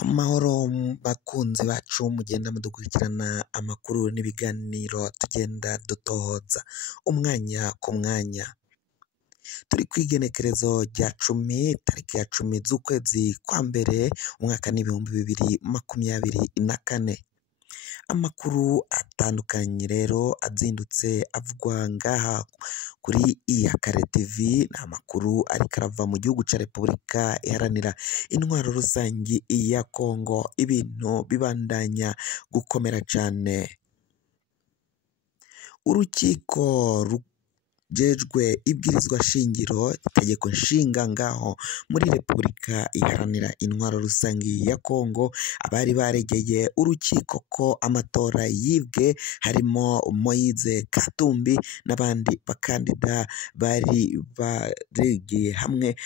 Amahoro bakunzi bacu mugenda mudukurikirana amakuru n'ibiganiro tugenda dutohoza umwanya ku mwanya. Turi kw'igenekerezo rya 10 tariki ya 10 z'ukwezi kwa mbere umwaka n'ibihumbi 2024. Amakuru atandukanye rero azindutse avugwa ngaha kuri Iyakare TV, ni amakuru ariko arava mu gihugu ca Repubulika iharanira intwaro rusangi ya Kongo. Ibintu bibandanya gukomera cane. Urukiko rujejwe ibwirizwa shingiro, itegeko nshinga ngaho muri Repubulika iharanira intwaro rusangi ya Kongo, abari baregeye urukiko ko amatora yibwe harimo Moise Katumbi n'abandi bakandida bari baregeye hamwe.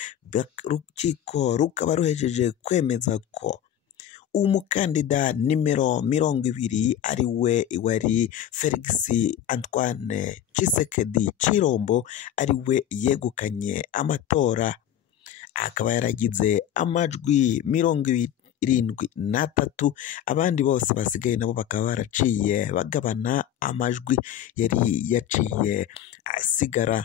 Urukiko rukaba ruhejeje kwemeza ko umukandida nimero 20 ari we wari Felix Antoine Tshisekedi Chilombo ari we yegukanye amatora, akaba yaragize amajwi 73, abandi bose basigaye nabo bakaba baraciye bagabana amajwi yari yaciye asigara.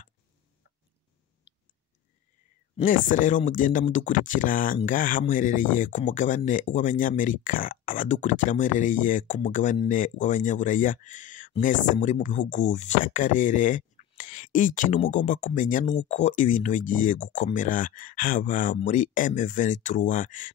Mwese rero mugenda mudukurikira ngaha muherereye ku mugabane w'Abanyamerika, abadukurikira muherereye ku mugabane w'Abanyaburaya, mwese muri mu bihugu vy'akarere, ikintu mugomba kumenya nuko ibintu bigiye gukomera haba muri M23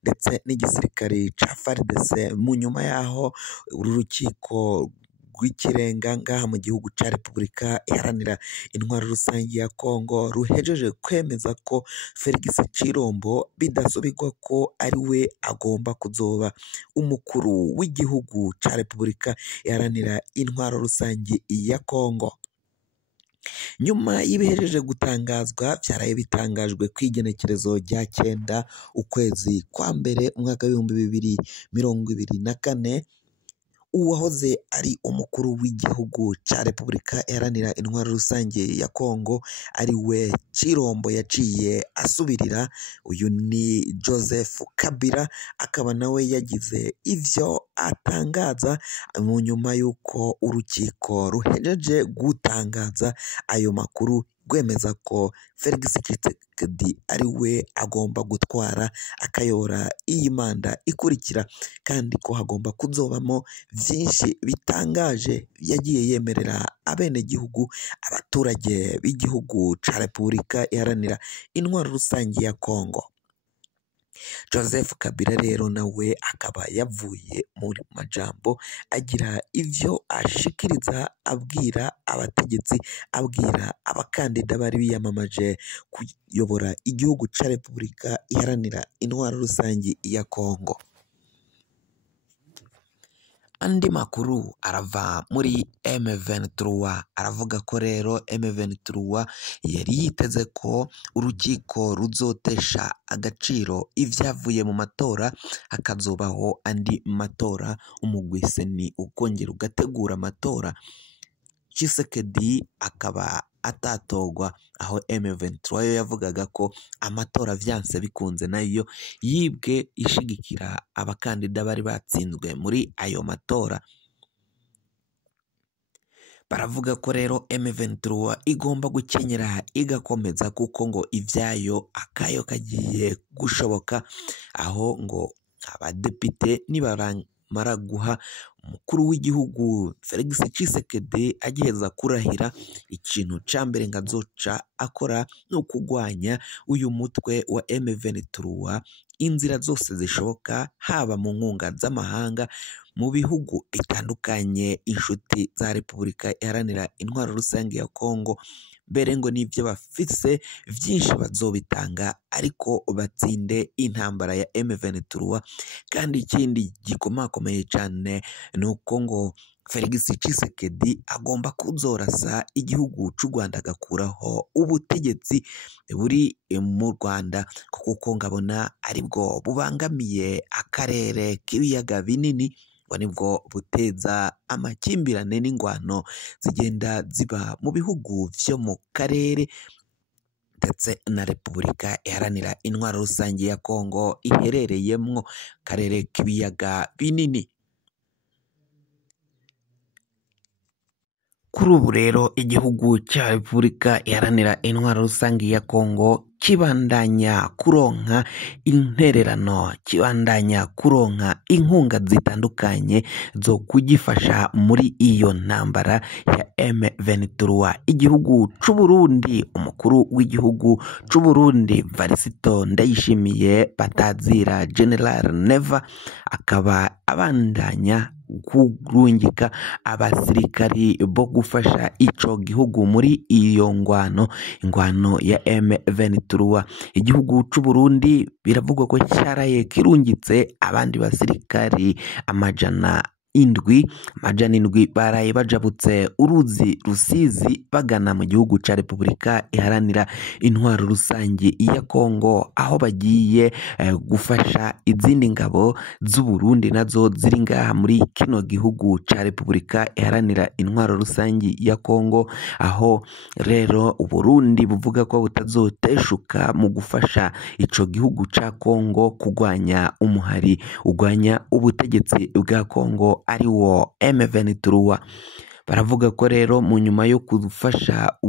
ndetse n'igisirikare ca FARDC mu nyuma yaho uru rukiko rw'ikirenga ngaha mu gihugu ca Repubulika iharanira intwaro rusangi ya Kongo ruhejeje kwemeza ko Felix Chilombo bidasubirwa ko ari we agomba kuzoba umukuru w'igihugu ca Repubulika iharanira intwaro rusangi ya Kongo. Nyuma y'ibihejeje gutangazwa, vyaraye bitangajwe kw'igenekerezo rya 9 ukwezi kwa mbere umwaka w'2024, uwahoze ari umukuru w'igihugu ca Repubulika iharanira intwaro rusange ya Kongo ari we Chilombo yaciye asubirira. Uyu ni Joseph Kabila, akaba nawe yagize ivyo atangaza mu nyuma y'uko urukiko ruhejeje gutangaza ayo makuru, rwemeza ko Felix Tshisekedi ari we agomba gutwara akayora iyi manda ikurikira, kandi ko hagomba kuzobamo vyinshi bitangaje yagiye yemerera abenegihugu, abaturage b'igihugu ca Repubulika iharanira intwaro rusangi ya Kongo. Joseph Kabila rero nawe akaba yavuye muri majambo agira ivyo ashikiriza, abwira abategetsi, abwira abakandida bari biyamamaje kuyobora igihugu ca Repubulika iharanira intwaro rusangi ya Kongo. Andi makuru arava muri M23, aravuga ko rero M23 yari yiteze ko urukiko ruzotesha agaciro ivyavuye mu matora, hakazobaho andi matora, umugwiseni ukongera ugategura amatora, Tshisekedi akaba atatogwa, aho M23 yo yavugaga ko amatora vyanse bikunze nayo yibwe ishigikira abakandida bari batsinzwe muri ayo matora. Baravuga ko rero M23 igomba gukenyera igakomeza, kuko ngo ivyayo akayo kagiye gushoboka, aho ngo abadepite nibaramara guha umukuru w'igihugu Felix Tshisekedi agiheza kurahira, ikintu ca mbere ngazoca akora no kugwanya uyu mutwe wa M23 inzira zose zishoboka, haba mu nkunga z'amahanga, mu bihugu bitandukanye, inshuti za Repubulika iharanira intwaro rusange ya Kongo. Mbere ngo n'ivyo bafise vyinshi bazobitanga ariko batsinde intambara ya M23. Kandi ikindi gikomakomeye cane nuko ngo Felix Tshisekedi agomba kuzorasa igihugu c'u Rwanda, agakuraho ubutegetsi buri mu Rwanda, kuko ngabona aribwo bubangamiye akarere k'ibiyaga binini, ngo nibwo buteza amakimbirane n'ingwano zigenda ziba mu bihugu vyo mu karere. ndetse na Repubulika Iharanira Intwaro Rusange ya Kongo iherereyemwo karere k'ibiyaga binini. Kuri ubu rero igihugu cya Repubulika Iharanira Intwaro Rusange ya Kongo kibandanya kuronka intererano, kibandanya kuronka inkunga zitandukanye zo kugifasha muri iyo ntambara ya M23. Igihugu c'u Burundi, umukuru w'igihugu c'u Burundi Varisito Ndayishimiye batazira General Neva akaba abandanya kurungika abasirikari bo gufasha ico gihugu muri iyo ngwano ya M23. Igihugu c'u Burundi biravugwa ko cyaraye kirungitse abandi basirikari amajana indwi baraye bajabutse uruzi Rusizi bagana mu gihugu ca Repubulika Iharanira Intwaro Rusange ya Kongo, aho bagiye gufasha izindi ngabo z'u Burundi nazo ziri ngaha muri kino gihugu ca Repubulika Iharanira Intwaro Rusange ya Kongo, aho rero u Burundi buvuga ko butazoteshuka mu gufasha ico gihugu ca Kongo kugwanya umuhari ugwanya ubutegetsi bwa Kongo ari wo M23. Baravuga ko rero mu nyuma yo kudufasha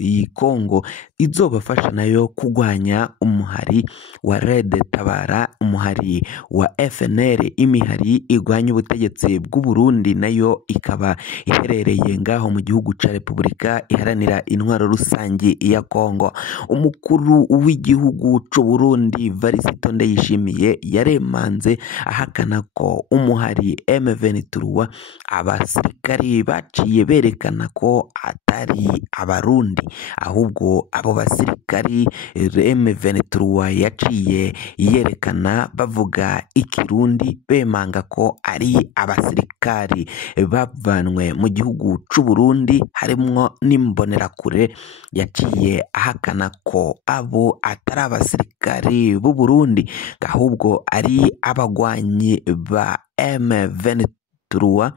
iyi Kongo izobafasha nayo kugwanya umuhari wa Red Tabara, umuhari wa FNL, imihari igwanya ubutegetsi bw'u Burundi nayo ikaba iherereye ngaho mu gihugu ca Repubulika Iharanira Intwaro Rusange ya Kongo. Umukuru w'igihugu c'u Burundi Varisito Ndayishimiye yaremanze ahakana ko umuhari M23 abasirikari baciye berekana ko atari abarundi, ahubwo abo basirikari M23 yaciye yerekana bavuga ikirundi bemanga ko ari abasirikari bavanwe mu gihugu c'u Burundi, harimwo n'imbonerakure yaciye ahakana ko abo atari abasirikari b'u Burundi ahubwo ari abagwanyi ba M23,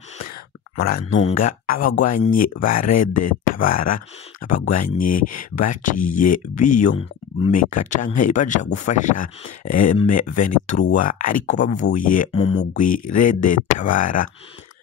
murantunga abagwanyi ba Red Tabara, abagwanyi baciye biyomeka canke baja gufasha M23 ariko bavuye mu mugwi Red Tabara.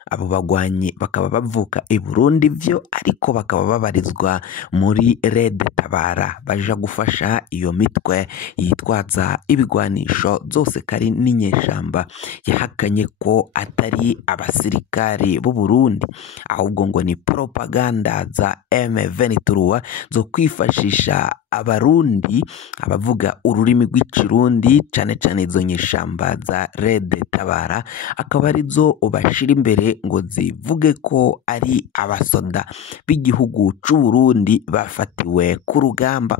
Abo bagwanyi bakaba bavuka i Burundi vyo ariko bakaba babarizwa muri Red Tabara baja gufasha iyo mitwe yitwaza ibigwanisho zose kari n'inyeshamba. Yahakanye ko atari abasirikari b'u Burundi ahubwo ngo ni propaganda za M23 zo kwifashisha abarundi abavuga ururimi rw'ikirundi cane cane izo nyeshamba za Red Tabara akaba arizo bashira imbere ngo zivuge ko ari abasoda b'igihugu c'u Burundi bafatiwe ku rugamba.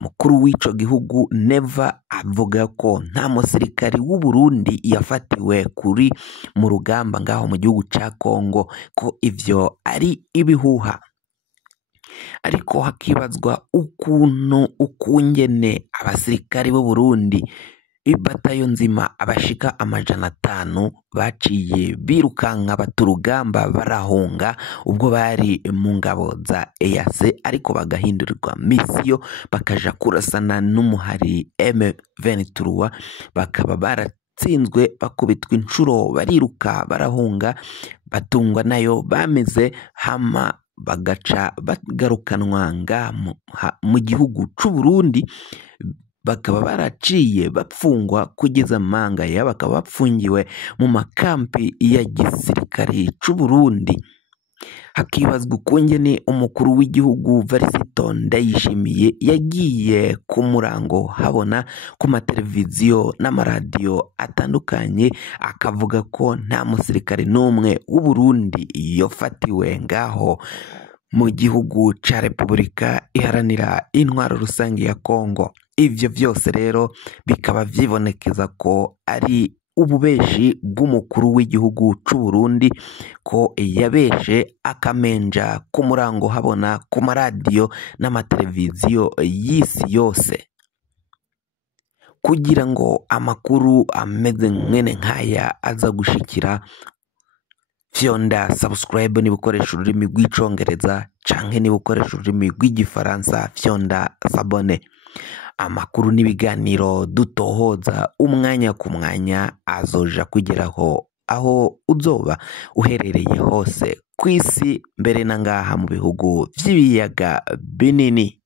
Mukuru w'ico gihugu Neva avuga ko nta musirikari w'u Burundi yafatiwe kuri mu rugamba ngaho mu gihugu ca Kongo, ko ivyo ari ibihuha. Ariko hakibazwa ukungene abasirikari b'u Burundi ibatayo nzima abashika 500 baciye birukanka baturugamba barahunga ubwo bari mu ngabo za EAC, ariko bagahindurirwa misiyo bakaja kurasana n'umuhari M23, bakaba baratsinzwe bakubitwa inshuro bariruka barahunga batungwa nayo bameze hama bagaca bagarukanwa nga mu gihugu c'u Burundi, bakaba baraciye bapfungwa kugeza mangaya, bakaba bapfungiwe mu makampi ya gisirikari c'u Burundi. Hakibazwa ukungene umukuru w'igihugu Varisito Ndayishimiye yagiye ku murango habona ku mateleviziyo n'amaradiyo atandukanye akavuga ko nta musirikare n'umwe w'u Burundi yofatiwe ngaho mu gihugu ca Repubulika Iharanira Intwaro Rusange ya Kongo. Ivyo vyose rero bikaba vyibonekeza ko ari ububeshi bw'umukuru w'igihugu c'u Burundi, ko yabeshe akamenja ku murango habona ku maradiyo n'amateleviziyo y'isi yose kugira ngo amakuru ameze mwene nkaya aza gushikira fyonda subscribe niba ukoresha ururimi rw'icongereza canke niba ukoresha ururimi rw'igifaransa fyonda sabone. Amakuru n'ibiganiro dutohoza umwanya ku mwanya azoja kugeraho aho uzoba uherereye hose ku isi, mbere na ngaha mu bihugu vy'ibiyaga binini.